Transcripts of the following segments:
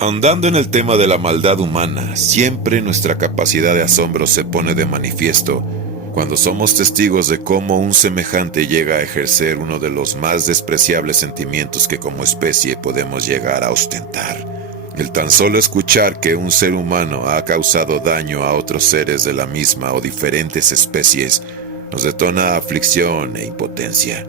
Ahondando en el tema de la maldad humana, siempre nuestra capacidad de asombro se pone de manifiesto cuando somos testigos de cómo un semejante llega a ejercer uno de los más despreciables sentimientos que como especie podemos llegar a ostentar. El tan solo escuchar que un ser humano ha causado daño a otros seres de la misma o diferentes especies nos detona aflicción e impotencia,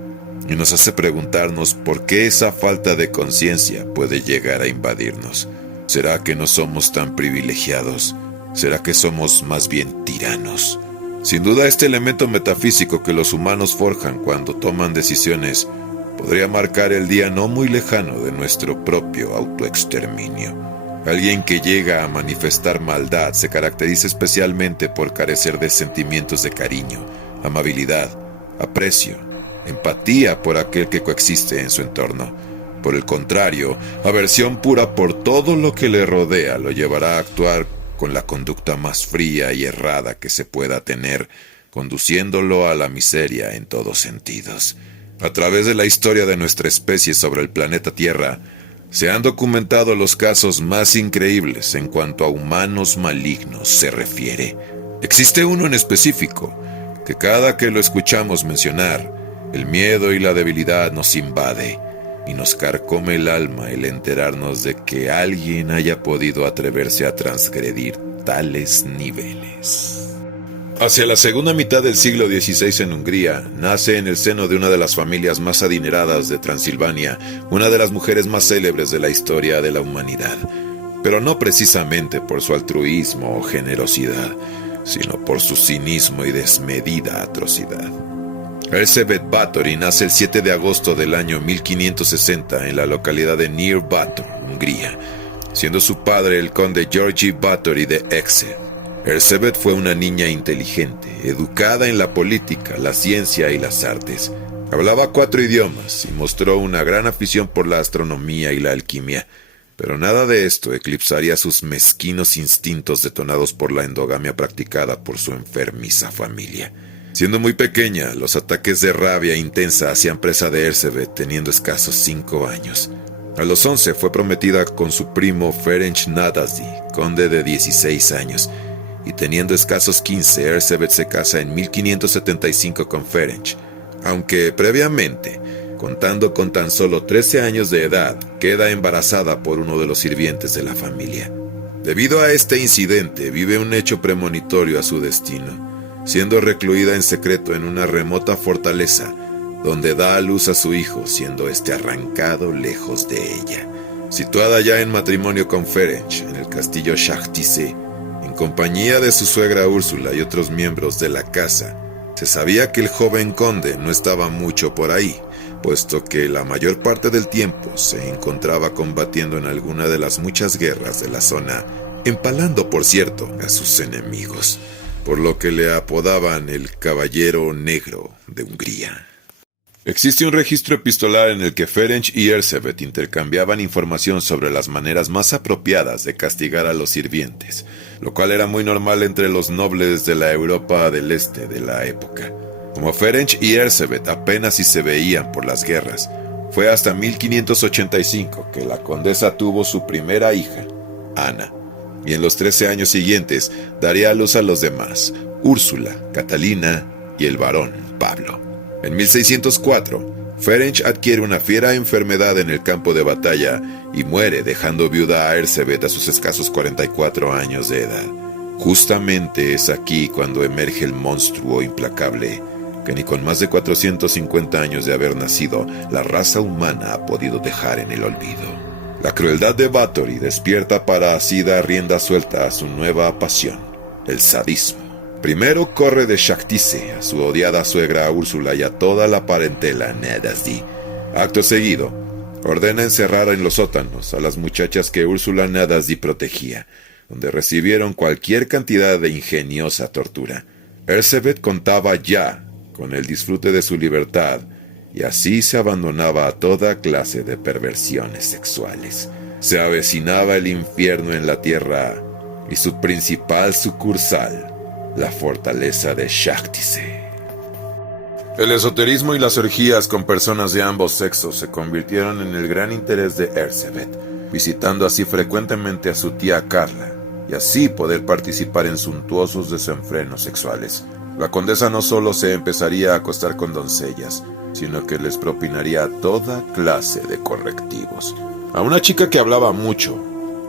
y nos hace preguntarnos por qué esa falta de conciencia puede llegar a invadirnos. ¿Será que no somos tan privilegiados? ¿Será que somos más bien tiranos? Sin duda, este elemento metafísico que los humanos forjan cuando toman decisiones podría marcar el día no muy lejano de nuestro propio autoexterminio. Alguien que llega a manifestar maldad se caracteriza especialmente por carecer de sentimientos de cariño, amabilidad, aprecio, empatía por aquel que coexiste en su entorno. Por el contrario, aversión pura por todo lo que le rodea lo llevará a actuar con la conducta más fría y errada que se pueda tener, conduciéndolo a la miseria en todos sentidos. A través de la historia de nuestra especie sobre el planeta Tierra, se han documentado los casos más increíbles en cuanto a humanos malignos se refiere. Existe uno en específico, que cada que lo escuchamos mencionar, el miedo y la debilidad nos invade, y nos carcome el alma el enterarnos de que alguien haya podido atreverse a transgredir tales niveles. Hacia la segunda mitad del siglo XVI en Hungría, nace en el seno de una de las familias más adineradas de Transilvania, una de las mujeres más célebres de la historia de la humanidad, pero no precisamente por su altruismo o generosidad, sino por su cinismo y desmedida atrocidad. Erzsébet Báthory nace el 7 de agosto del año 1560 en la localidad de Nyírbátor, Hungría, siendo su padre el conde György Báthory de Exe. Erzsébet fue una niña inteligente, educada en la política, la ciencia y las artes. Hablaba 4 idiomas y mostró una gran afición por la astronomía y la alquimia, pero nada de esto eclipsaría sus mezquinos instintos detonados por la endogamia practicada por su enfermiza familia. Siendo muy pequeña, los ataques de rabia intensa hacían presa de Erzsébet teniendo escasos 5 años. A los 11 fue prometida con su primo Ferenc Nadasdy, conde de 16 años, y teniendo escasos 15, Erzsébet se casa en 1575 con Ferenc, aunque previamente, contando con tan solo 13 años de edad, queda embarazada por uno de los sirvientes de la familia. Debido a este incidente, vive un hecho premonitorio a su destino, siendo recluida en secreto en una remota fortaleza, donde da a luz a su hijo, siendo este arrancado lejos de ella. Situada ya en matrimonio con Ferenc, en el castillo Šachtice, en compañía de su suegra Úrsula y otros miembros de la casa, se sabía que el joven conde no estaba mucho por ahí, puesto que la mayor parte del tiempo se encontraba combatiendo en alguna de las muchas guerras de la zona, empalando, por cierto, a sus enemigos, por lo que le apodaban el Caballero Negro de Hungría. Existe un registro epistolar en el que Ferenc y Erzsébet intercambiaban información sobre las maneras más apropiadas de castigar a los sirvientes, lo cual era muy normal entre los nobles de la Europa del Este de la época. Como Ferenc y Erzsébet apenas si se veían por las guerras, fue hasta 1585 que la condesa tuvo su primera hija, Ana, y en los 13 años siguientes daría a luz a los demás, Úrsula, Catalina y el varón Pablo. En 1604, Ferenc adquiere una fiera enfermedad en el campo de batalla y muere dejando viuda a Erzsébet a sus escasos 44 años de edad. Justamente es aquí cuando emerge el monstruo implacable que ni con más de 450 años de haber nacido, la raza humana ha podido dejar en el olvido. La crueldad de Báthory despierta para así dar rienda suelta a su nueva pasión, el sadismo. Primero corre de Šachtice a su odiada suegra Úrsula y a toda la parentela Nadasdy. Acto seguido, ordena encerrar en los sótanos a las muchachas que Úrsula Nadasdy protegía, donde recibieron cualquier cantidad de ingeniosa tortura. Erzsébet contaba ya con el disfrute de su libertad, y así se abandonaba a toda clase de perversiones sexuales. Se avecinaba el infierno en la tierra y su principal sucursal, la fortaleza de Šachtice. El esoterismo y las orgías con personas de ambos sexos se convirtieron en el gran interés de Erzsébet. visitando así frecuentemente a su tía Carla, y así poder participar en suntuosos desenfrenos sexuales. La condesa no solo se empezaría a acostar con doncellas, sino que les propinaría toda clase de correctivos. A una chica que hablaba mucho,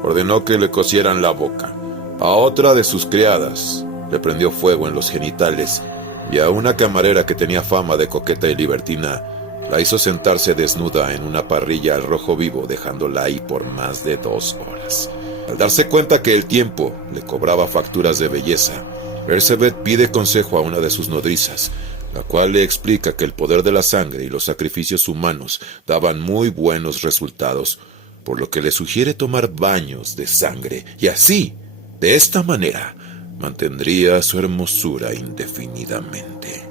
ordenó que le cosieran la boca. A otra de sus criadas, le prendió fuego en los genitales, y a una camarera que tenía fama de coqueta y libertina, la hizo sentarse desnuda en una parrilla al rojo vivo, dejándola ahí por más de 2 horas. Al darse cuenta que el tiempo le cobraba facturas de belleza, Erzsébet pide consejo a una de sus nodrizas, la cual le explica que el poder de la sangre y los sacrificios humanos daban muy buenos resultados, por lo que le sugiere tomar baños de sangre, y así, de esta manera, mantendría su hermosura indefinidamente.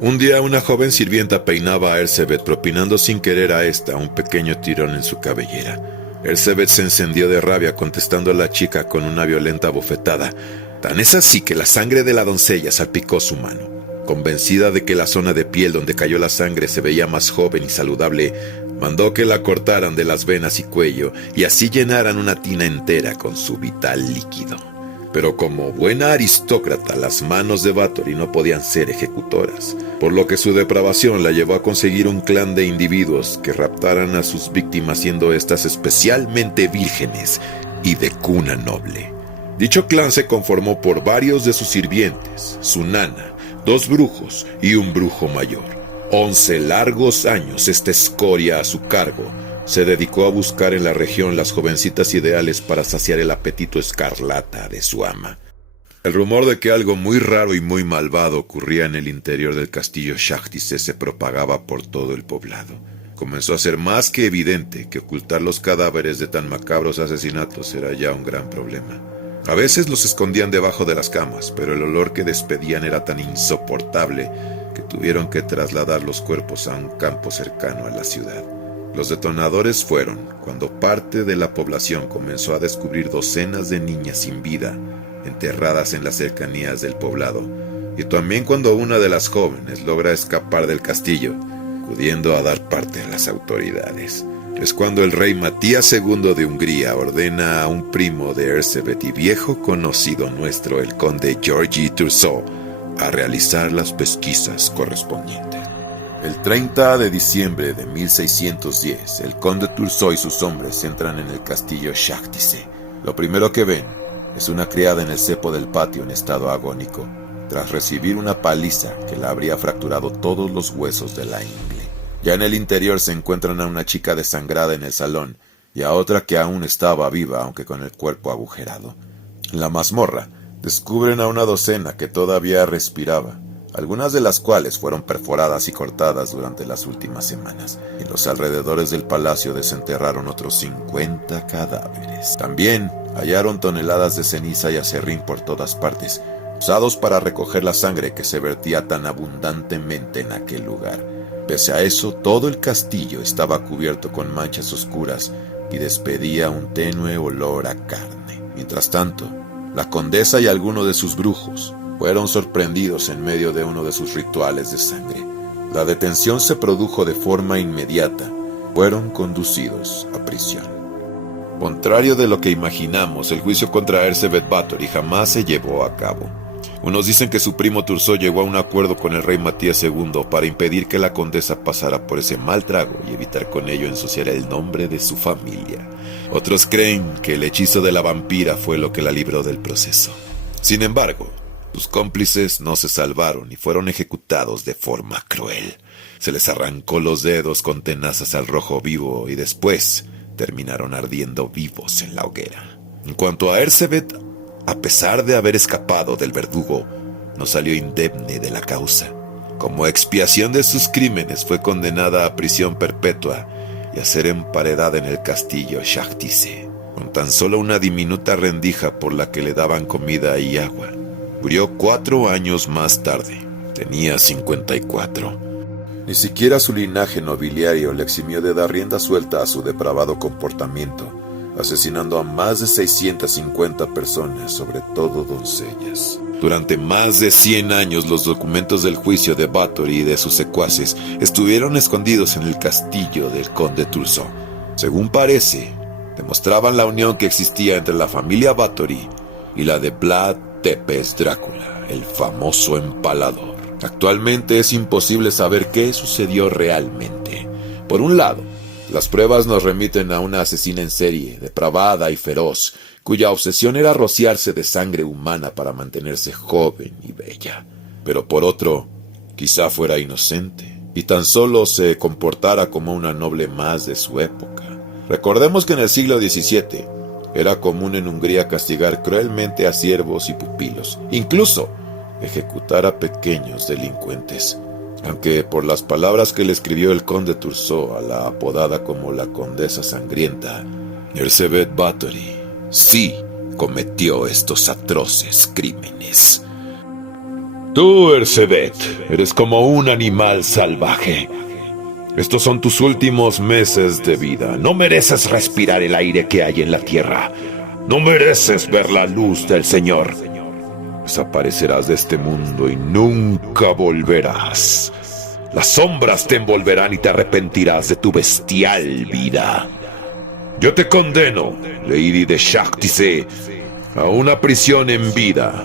Un día una joven sirvienta peinaba a Erzsébet, propinando sin querer a esta un pequeño tirón en su cabellera. Erzsébet se encendió de rabia, contestando a la chica con una violenta bofetada. Tan es así que la sangre de la doncella salpicó su mano. Convencida de que la zona de piel donde cayó la sangre se veía más joven y saludable, mandó que la cortaran de las venas y cuello y así llenaran una tina entera con su vital líquido. Pero como buena aristócrata, las manos de Bathory no podían ser ejecutoras, por lo que su depravación la llevó a conseguir un clan de individuos que raptaran a sus víctimas, siendo estas especialmente vírgenes y de cuna noble. Dicho clan se conformó por varios de sus sirvientes, su nana, 2 brujos y un brujo mayor. 11 largos años esta escoria a su cargo se dedicó a buscar en la región las jovencitas ideales para saciar el apetito escarlata de su ama. El rumor de que algo muy raro y muy malvado ocurría en el interior del castillo Shahtice se propagaba por todo el poblado. Comenzó a ser más que evidente que ocultar los cadáveres de tan macabros asesinatos era ya un gran problema. A veces los escondían debajo de las camas, pero el olor que despedían era tan insoportable que tuvieron que trasladar los cuerpos a un campo cercano a la ciudad. Los detonadores fueron cuando parte de la población comenzó a descubrir docenas de niñas sin vida enterradas en las cercanías del poblado, y también cuando una de las jóvenes logra escapar del castillo, acudiendo a dar parte a las autoridades. Es cuando el rey Matías II de Hungría ordena a un primo de Erzsébet y viejo conocido nuestro, el conde Georgi Thurzó, a realizar las pesquisas correspondientes. El 30 de diciembre de 1610, el conde Thurzó y sus hombres entran en el castillo Shahtice. Lo primero que ven es una criada en el cepo del patio en estado agónico, tras recibir una paliza que le habría fracturado todos los huesos de la ingle. Ya en el interior se encuentran a una chica desangrada en el salón y a otra que aún estaba viva, aunque con el cuerpo agujerado. En la mazmorra descubren a una docena que todavía respiraba, algunas de las cuales fueron perforadas y cortadas durante las últimas semanas. En los alrededores del palacio desenterraron otros 50 cadáveres. También hallaron toneladas de ceniza y aserrín por todas partes, usados para recoger la sangre que se vertía tan abundantemente en aquel lugar. Pese a eso, todo el castillo estaba cubierto con manchas oscuras y despedía un tenue olor a carne. Mientras tanto, la condesa y algunos de sus brujos fueron sorprendidos en medio de uno de sus rituales de sangre. La detención se produjo de forma inmediata. Fueron conducidos a prisión. Contrario de lo que imaginamos, el juicio contra Erzsébet Bathory jamás se llevó a cabo. Unos dicen que su primo Thurzó llegó a un acuerdo con el rey Matías II para impedir que la condesa pasara por ese mal trago y evitar con ello ensuciar el nombre de su familia. Otros creen que el hechizo de la vampira fue lo que la libró del proceso. Sin embargo, sus cómplices no se salvaron y fueron ejecutados de forma cruel. Se les arrancó los dedos con tenazas al rojo vivo y después terminaron ardiendo vivos en la hoguera. En cuanto a Erzsébet, a pesar de haber escapado del verdugo, no salió indemne de la causa. Como expiación de sus crímenes fue condenada a prisión perpetua y a ser emparedada en el castillo Shahtice, con tan solo una diminuta rendija por la que le daban comida y agua. Murió 4 años más tarde. Tenía 54. Ni siquiera su linaje nobiliario le eximió de dar rienda suelta a su depravado comportamiento, asesinando a más de 650 personas, sobre todo doncellas. Durante más de 100 años, los documentos del juicio de Bathory y de sus secuaces estuvieron escondidos en el castillo del conde Thurzó. Según parece, demostraban la unión que existía entre la familia Bathory y la de Vlad Tepes Drácula, el famoso empalador. Actualmente es imposible saber qué sucedió realmente. Por un lado, las pruebas nos remiten a una asesina en serie, depravada y feroz, cuya obsesión era rociarse de sangre humana para mantenerse joven y bella. Pero por otro, quizá fuera inocente y tan solo se comportara como una noble más de su época. Recordemos que en el siglo XVII era común en Hungría castigar cruelmente a siervos y pupilos, incluso ejecutar a pequeños delincuentes. Aunque por las palabras que le escribió el conde Turso a la apodada como la Condesa Sangrienta, Erzsébet Bathory sí cometió estos atroces crímenes. Tú, Erzsébet, eres como un animal salvaje. Estos son tus últimos meses de vida. No mereces respirar el aire que hay en la tierra. No mereces ver la luz del Señor. Desaparecerás de este mundo y nunca volverás. Las sombras te envolverán y te arrepentirás de tu bestial vida. Yo te condeno, Lady de Shakhtise, a una prisión en vida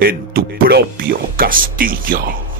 en tu propio castillo.